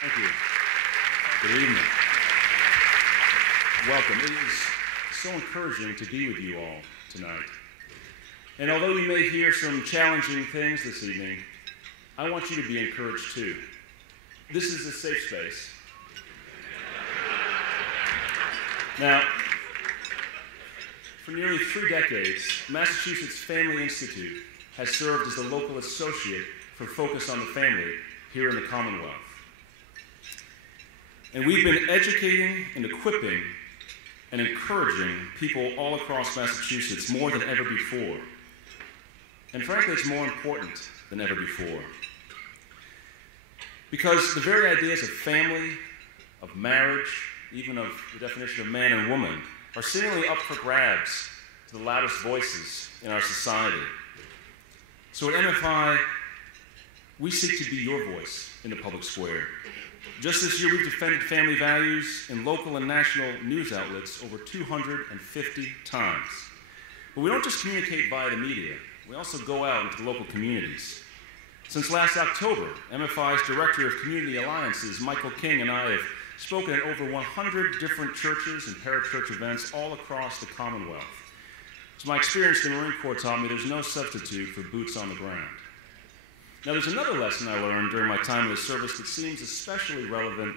Thank you. Good evening. Welcome. It is so encouraging to be with you all tonight. And although you may hear some challenging things this evening, I want you to be encouraged too. This is a safe space. Now, for nearly 3 decades, Massachusetts Family Institute has served as the local associate for Focus on the Family here in the Commonwealth. And we've been educating and equipping and encouraging people all across Massachusetts more than ever before. And frankly, it's more important than ever before. Because the very ideas of family, of marriage, even of the definition of man and woman, are seemingly up for grabs to the loudest voices in our society. So at MFI, we seek to be your voice in the public square. Just this year, we've defended family values in local and national news outlets over 250 times. But we don't just communicate via the media. We also go out into the local communities. Since last October, MFI's Director of Community Alliances, Michael King, and I have spoken at over 100 different churches and parachurch events all across the Commonwealth. So my experience in the Marine Corps taught me there's no substitute for boots on the ground. Now, there's another lesson I learned during my time in the service that seems especially relevant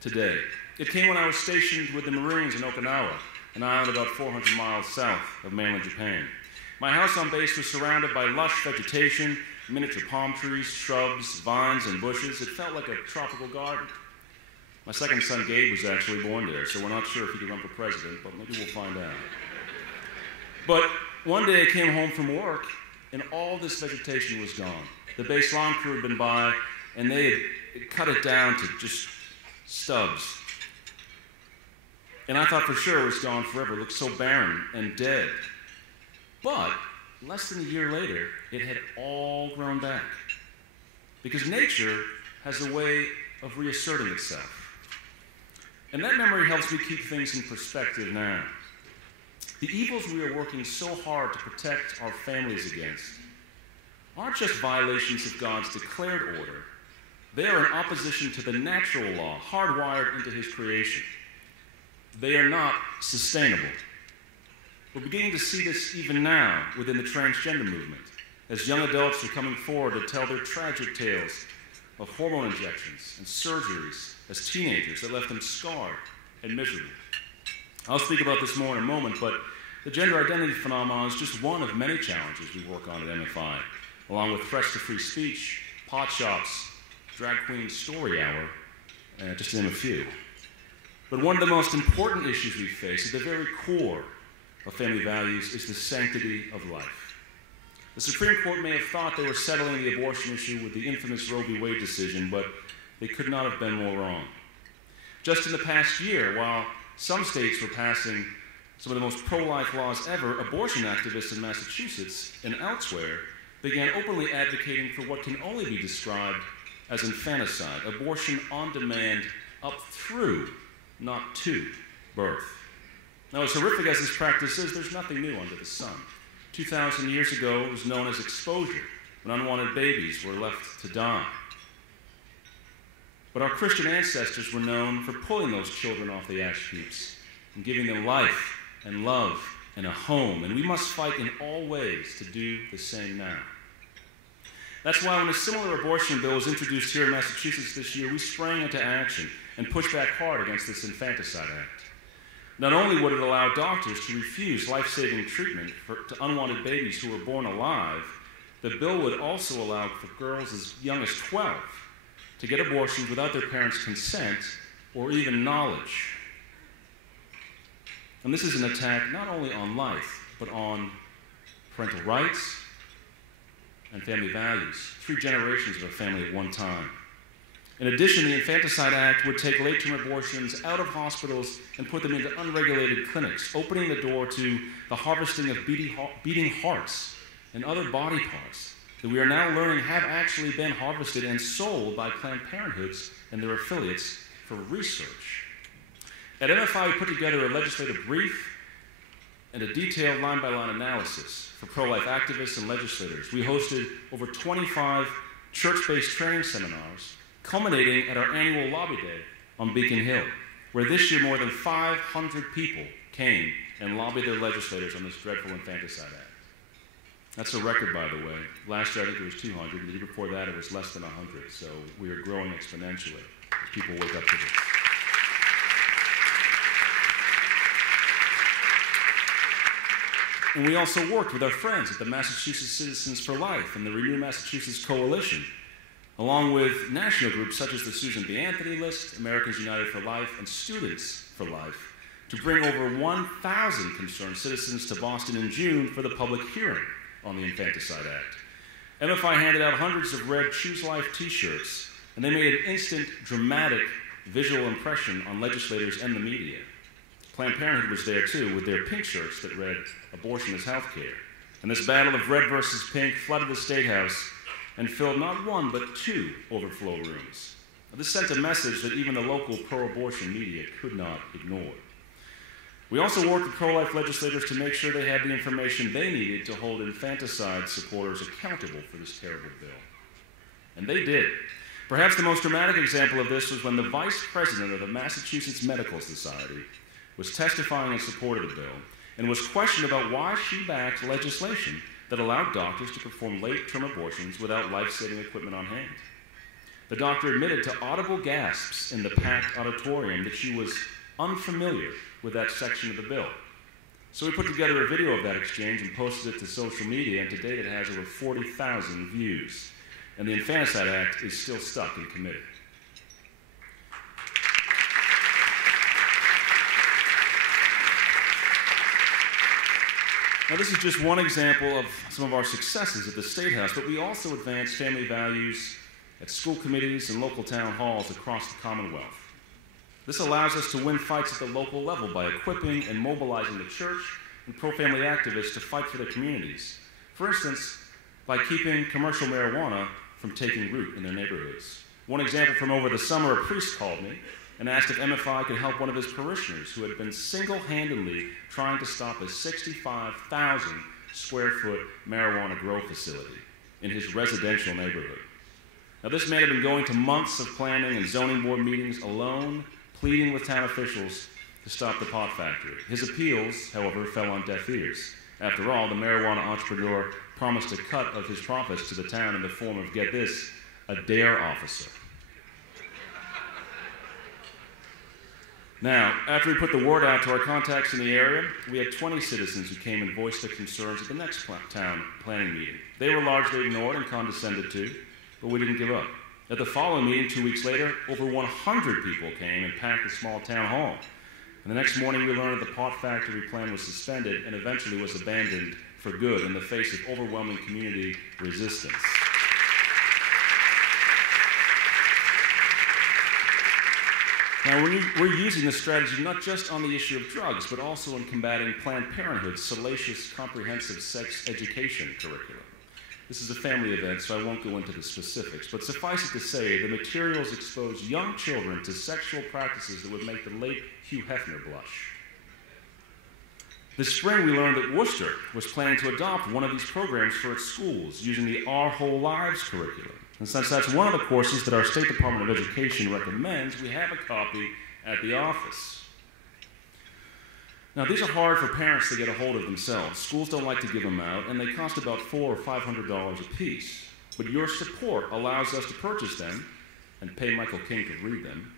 today. It came when I was stationed with the Marines in Okinawa, an island about 400 miles south of mainland Japan. My house on base was surrounded by lush vegetation, miniature palm trees, shrubs, vines, and bushes. It felt like a tropical garden. My second son, Gabe, was actually born there, so we're not sure if he could run for president, but maybe we'll find out. But one day I came home from work, and all this vegetation was gone. The base lawn crew had been by, and they had cut it down to just stubs. And I thought for sure it was gone forever. It looked so barren and dead. But less than a year later, it had all grown back. Because nature has a way of reasserting itself. And that memory helps me keep things in perspective now. The evils we are working so hard to protect our families against aren't just violations of God's declared order. They are in opposition to the natural law hardwired into His creation. They are not sustainable. We're beginning to see this even now within the transgender movement, as young adults are coming forward to tell their tragic tales of hormone injections and surgeries as teenagers that left them scarred and miserable. I'll speak about this more in a moment, but the gender identity phenomenon is just one of many challenges we work on at MFI, along with Fresh to Free Speech, pot shops, drag queen story hour, just to name a few. But one of the most important issues we face at the very core of family values is the sanctity of life. The Supreme Court may have thought they were settling the abortion issue with the infamous Roe v. Wade decision, but they could not have been more wrong. Just in the past year, while some states were passing some of the most pro-life laws ever, abortion activists in Massachusetts and elsewhere began openly advocating for what can only be described as infanticide, abortion on demand up through, not to, birth. Now, as horrific as this practice is, there's nothing new under the sun. 2,000 years ago, it was known as exposure, when unwanted babies were left to die. But our Christian ancestors were known for pulling those children off the ash heaps and giving them life and love and a home, and we must fight in all ways to do the same now. That's why when a similar abortion bill was introduced here in Massachusetts this year, we sprang into action and pushed back hard against this Infanticide Act. Not only would it allow doctors to refuse life-saving treatment to unwanted babies who were born alive, the bill would also allow for girls as young as 12 to get abortions without their parents' consent or even knowledge. And this is an attack not only on life, but on parental rights and family values, 3 generations of a family at one time. In addition, the Infanticide Act would take late-term abortions out of hospitals and put them into unregulated clinics, opening the door to the harvesting of beating hearts and other body parts that we are now learning have actually been harvested and sold by Planned Parenthoods and their affiliates for research. At MFI, we put together a legislative brief and a detailed line-by-line analysis for pro-life activists and legislators. We hosted over 25 church-based training seminars culminating at our annual lobby day on Beacon Hill, where this year more than 500 people came and lobbied their legislators on this dreadful Infanticide Act. That's a record, by the way. Last year, I think it was 200, and the year before that, it was less than 100, so we are growing exponentially as people wake up to this. And we also worked with our friends at the Massachusetts Citizens for Life and the Renew Massachusetts Coalition, along with national groups such as the Susan B. Anthony List, Americans United for Life, and Students for Life, to bring over 1,000 concerned citizens to Boston in June for the public hearing on the Infanticide Act. MFI handed out hundreds of red Choose Life t-shirts, and they made an instant, dramatic visual impression on legislators and the media. Planned Parenthood was there too, with their pink shirts that read, "Abortion is healthcare." And this battle of red versus pink flooded the State House and filled not one but 2 overflow rooms. Now, this sent a message that even the local pro-abortion media could not ignore. We also worked with pro-life legislators to make sure they had the information they needed to hold infanticide supporters accountable for this terrible bill. And they did. Perhaps the most dramatic example of this was when the vice president of the Massachusetts Medical Society was testifying in support of the bill and was questioned about why she backed legislation that allowed doctors to perform late-term abortions without life-saving equipment on hand. The doctor admitted to audible gasps in the packed auditorium that she was unfamiliar with that section of the bill. So we put together a video of that exchange and posted it to social media, and to date it has over 40,000 views. And the Infanticide Act is still stuck in committee. Now, this is just one example of some of our successes at the State House, but we also advance family values at school committees and local town halls across the Commonwealth. This allows us to win fights at the local level by equipping and mobilizing the church and pro-family activists to fight for their communities. For instance, by keeping commercial marijuana from taking root in their neighborhoods. One example from over the summer, a priest called me and asked if MFI could help one of his parishioners who had been single-handedly trying to stop a 65,000 square foot marijuana grow facility in his residential neighborhood. Now, this man had been going to months of planning and zoning board meetings alone, pleading with town officials to stop the pot factory. His appeals, however, fell on deaf ears. After all, the marijuana entrepreneur promised a cut of his profits to the town in the form of, get this, a DARE officer. Now, after we put the word out to our contacts in the area, we had 20 citizens who came and voiced their concerns at the next town planning meeting. They were largely ignored and condescended to, but we didn't give up. At the following meeting, 2 weeks later, over 100 people came and packed the small town hall. And the next morning, we learned that the pot factory plan was suspended and eventually was abandoned for good in the face of overwhelming community resistance. Now, we're using this strategy not just on the issue of drugs, but also in combating Planned Parenthood's salacious, comprehensive sex education curriculum. This is a family event, so I won't go into the specifics, but suffice it to say, the materials expose young children to sexual practices that would make the late Hugh Hefner blush. This spring, we learned that Worcester was planning to adopt one of these programs for its schools using the Our Whole Lives curriculum. And since that's one of the courses that our State Department of Education recommends, we have a copy at the office. Now, these are hard for parents to get a hold of themselves. Schools don't like to give them out, and they cost about $400 or $500 a piece. But your support allows us to purchase them and pay Michael King to read them.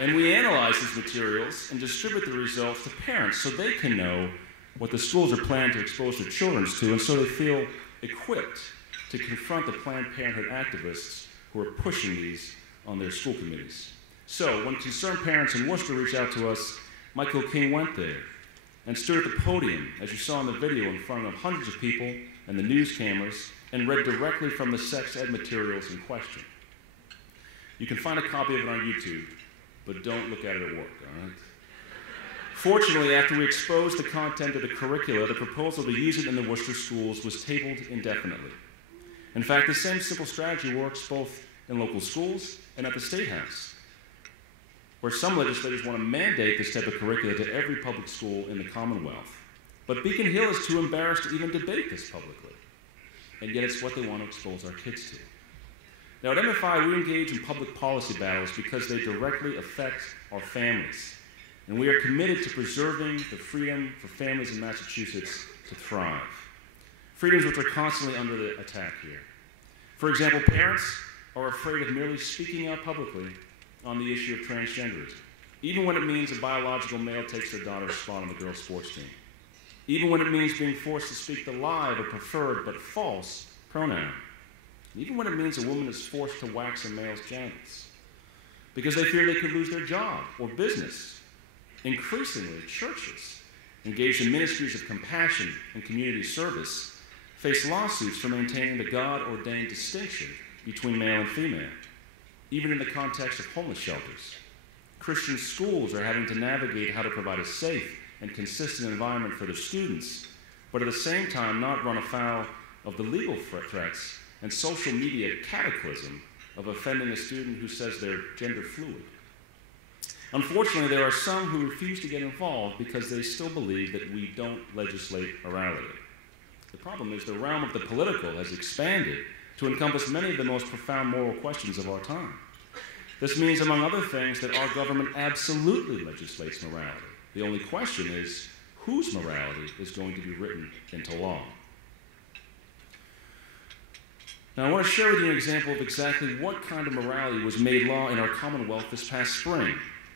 And we analyze these materials and distribute the results to parents so they can know what the schools are planning to expose their children to, and so they feel equipped to confront the Planned Parenthood activists who are pushing these on their school committees. So, when concerned parents in Worcester reached out to us, Michael King went there and stood at the podium, as you saw in the video, in front of hundreds of people and the news cameras, and read directly from the sex ed materials in question. You can find a copy of it on YouTube, but don't look at it at work, all right? Fortunately, after we exposed the content of the curricula, the proposal to use it in the Worcester schools was tabled indefinitely. In fact, the same simple strategy works both in local schools and at the State House, where some legislators want to mandate this type of curricula to every public school in the Commonwealth. But Beacon Hill is too embarrassed to even debate this publicly, and yet it's what they want to expose our kids to. Now at MFI, we engage in public policy battles because they directly affect our families. And we are committed to preserving the freedom for families in Massachusetts to thrive. Freedoms which are constantly under the attack here. For example, parents are afraid of merely speaking out publicly on the issue of transgenderism, even when it means a biological male takes their daughter's spot on the girls' sports team, even when it means being forced to speak the lie of a preferred but false pronoun, even when it means a woman is forced to wax a male's genitals, because they fear they could lose their job or business. Increasingly, churches engaged in ministries of compassion and community service face lawsuits for maintaining the God-ordained distinction between male and female, even in the context of homeless shelters. Christian schools are having to navigate how to provide a safe and consistent environment for their students, but at the same time not run afoul of the legal threats and social media cataclysm of offending a student who says they're gender fluid. Unfortunately, there are some who refuse to get involved because they still believe that we don't legislate morality. The problem is the realm of the political has expanded to encompass many of the most profound moral questions of our time. This means, among other things, that our government absolutely legislates morality. The only question is, whose morality is going to be written into law? Now, I want to share with you an example of exactly what kind of morality was made law in our Commonwealth this past spring.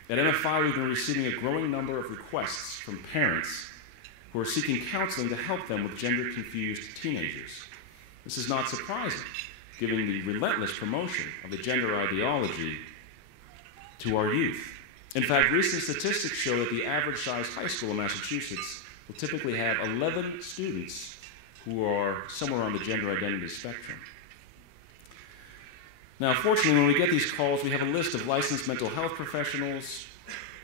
At MFI, we've been receiving a growing number of requests from parents who are seeking counseling to help them with gender-confused teenagers. This is not surprising, given the relentless promotion of the gender ideology to our youth. In fact, recent statistics show that the average-sized high school in Massachusetts will typically have 11 students who are somewhere on the gender identity spectrum. Now, fortunately, when we get these calls, we have a list of licensed mental health professionals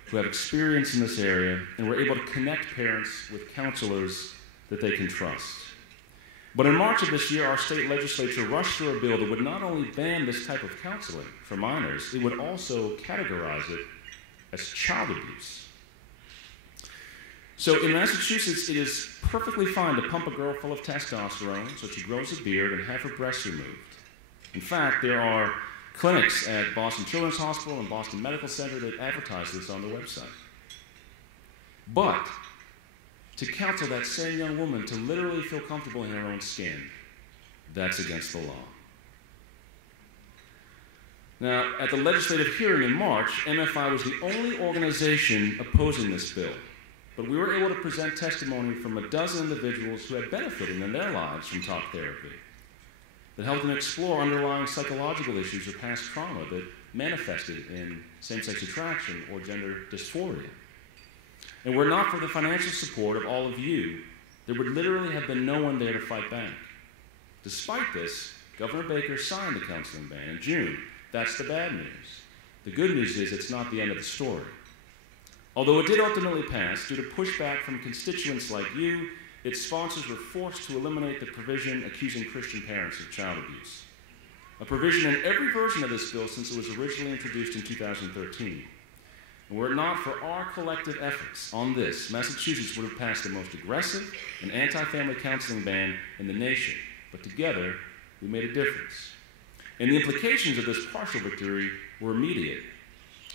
who have experience in this area, and we're able to connect parents with counselors that they can trust. But in March of this year, our state legislature rushed through a bill that would not only ban this type of counseling for minors, it would also categorize it as child abuse. So in Massachusetts, it is perfectly fine to pump a girl full of testosterone so she grows a beard and have her breasts removed. In fact, there are clinics at Boston Children's Hospital and Boston Medical Center that advertise this on their website. But to counsel that same young woman to literally feel comfortable in her own skin, that's against the law. Now, at the legislative hearing in March, MFI was the only organization opposing this bill, but we were able to present testimony from a dozen individuals who had benefited in their lives from talk therapy, that helped them explore underlying psychological issues or past trauma that manifested in same-sex attraction or gender dysphoria. And were it not for the financial support of all of you, there would literally have been no one there to fight back. Despite this, Governor Baker signed the counseling ban in June. That's the bad news. The good news is it's not the end of the story. Although it did ultimately pass, due to pushback from constituents like you, its sponsors were forced to eliminate the provision accusing Christian parents of child abuse. A provision in every version of this bill since it was originally introduced in 2013. And were it not for our collective efforts on this, Massachusetts would have passed the most aggressive and anti-family counseling ban in the nation. But together, we made a difference. And the implications of this partial victory were immediate.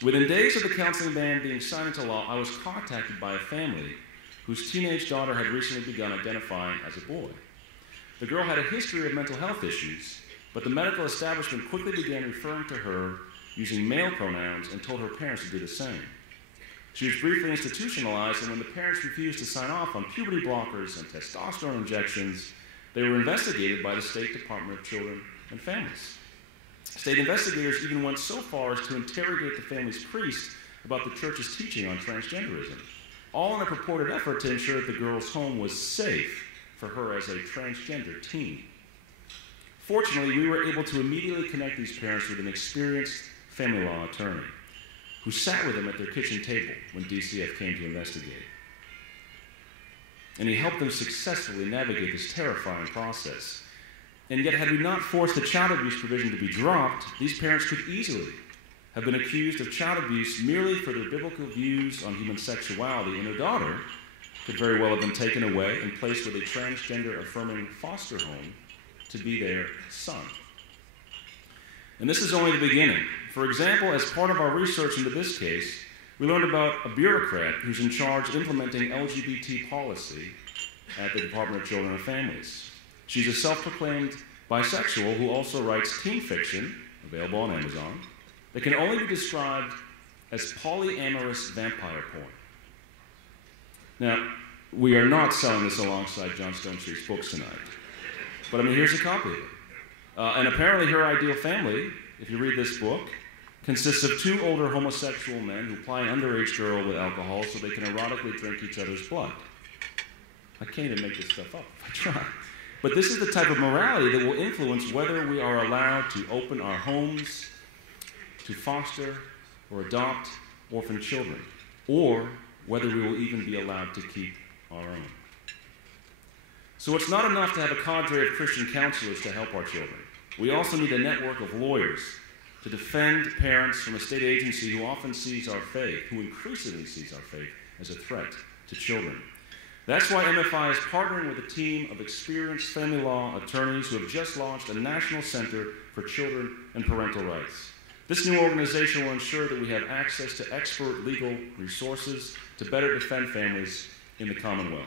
Within days of the counseling ban being signed into law, I was contacted by a family whose teenage daughter had recently begun identifying as a boy. The girl had a history of mental health issues, but the medical establishment quickly began referring to her using male pronouns and told her parents to do the same. She was briefly institutionalized, and when the parents refused to sign off on puberty blockers and testosterone injections, they were investigated by the State Department of Children and Families. State investigators even went so far as to interrogate the family's priest about the church's teaching on transgenderism, all in a purported effort to ensure that the girl's home was safe for her as a transgender teen. Fortunately, we were able to immediately connect these parents with an experienced family law attorney who sat with them at their kitchen table when DCF came to investigate. And he helped them successfully navigate this terrifying process. And yet, had we not forced the child abuse provision to be dropped, these parents could easily have been accused of child abuse merely for their biblical views on human sexuality, and their daughter could very well have been taken away and placed with a transgender-affirming foster home to be their son. And this is only the beginning. For example, as part of our research into this case, we learned about a bureaucrat who's in charge of implementing LGBT policy at the Department of Children and Families. She's a self-proclaimed bisexual who also writes teen fiction, available on Amazon, that can only be described as polyamorous vampire porn. Now, we are not selling this alongside John Stonestreet's books tonight. But I mean, here's a copy of it. And apparently her ideal family, if you read this book, consists of two older homosexual men who ply an underage girl with alcohol so they can erotically drink each other's blood. I can't even make this stuff up if I try. But this is the type of morality that will influence whether we are allowed to open our homes to foster or adopt orphan children, or whether we will even be allowed to keep our own. So it's not enough to have a cadre of Christian counselors to help our children. We also need a network of lawyers to defend parents from a state agency who often sees our faith, who increasingly sees our faith as a threat to children. That's why MFI is partnering with a team of experienced family law attorneys who have just launched a national center for children and parental rights. This new organization will ensure that we have access to expert legal resources to better defend families in the Commonwealth.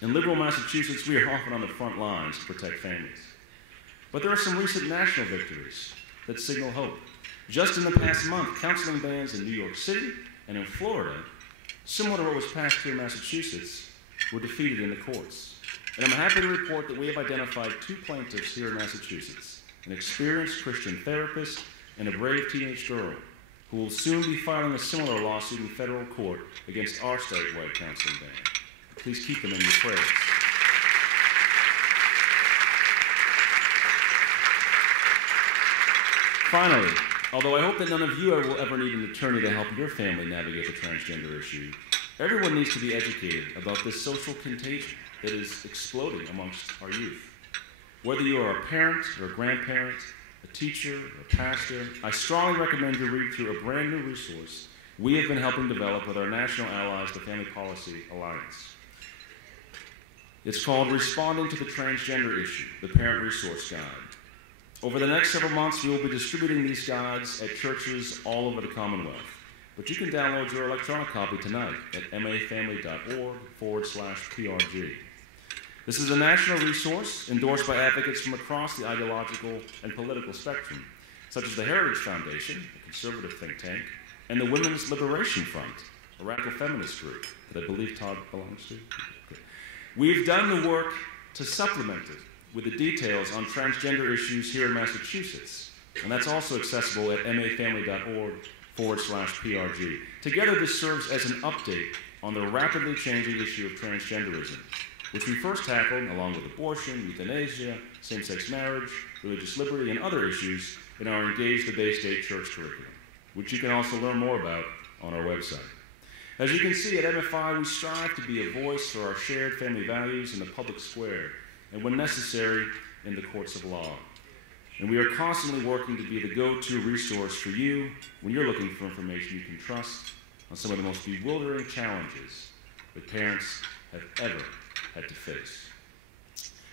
In liberal Massachusetts, we are often on the front lines to protect families. But there are some recent national victories that signal hope. Just in the past month, counseling bans in New York City and in Florida, similar to what was passed here in Massachusetts, were defeated in the courts. And I'm happy to report that we have identified two plaintiffs here in Massachusetts, an experienced Christian therapist and a brave teenage girl, who will soon be filing a similar lawsuit in federal court against our statewide counseling ban. Please keep them in your prayers. Finally, although I hope that none of you will ever need an attorney to help your family navigate the transgender issue, everyone needs to be educated about this social contagion that is exploding amongst our youth. Whether you are a parent or a grandparent, a teacher or a pastor, I strongly recommend you read through a brand new resource we have been helping develop with our national allies, the Family Policy Alliance. It's called Responding to the Transgender Issue, the Parent Resource Guide. Over the next several months, we will be distributing these guides at churches all over the Commonwealth. But you can download your electronic copy tonight at mafamily.org/PRG. This is a national resource endorsed by advocates from across the ideological and political spectrum, such as the Heritage Foundation, a conservative think tank, and the Women's Liberation Front, a radical feminist group that I believe Todd belongs to. Okay. We've done the work to supplement it with the details on transgender issues here in Massachusetts, and that's also accessible at mafamily.org/PRG. Together, this serves as an update on the rapidly changing issue of transgenderism, which we first tackled along with abortion, euthanasia, same-sex marriage, religious liberty, and other issues in our Engage the Bay State Church curriculum, which you can also learn more about on our website. As you can see, at MFI, we strive to be a voice for our shared family values in the public square, and when necessary, in the courts of law. And we are constantly working to be the go-to resource for you when you're looking for information you can trust on some of the most bewildering challenges that parents have ever had to face.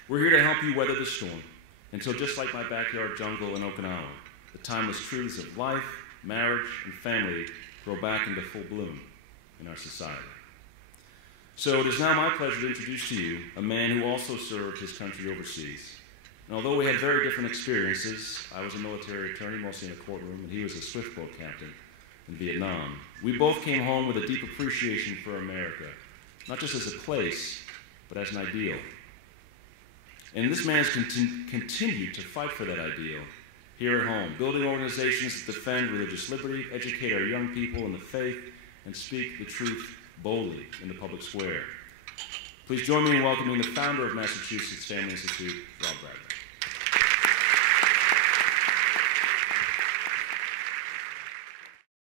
We're here to help you weather the storm until, just like my backyard jungle in Okinawa, the timeless truths of life, marriage, and family grow back into full bloom in our society. So it is now my pleasure to introduce to you a man who also served his country overseas. And although we had very different experiences, I was a military attorney, mostly in a courtroom, and he was a swift boat captain in Vietnam. We both came home with a deep appreciation for America, not just as a place, but as an ideal. And this man has continued to fight for that ideal here at home, building organizations that defend religious liberty, educate our young people in the faith, and speak the truth boldly in the public square. Please join me in welcoming the founder of Massachusetts Family Institute, Rob Bradley.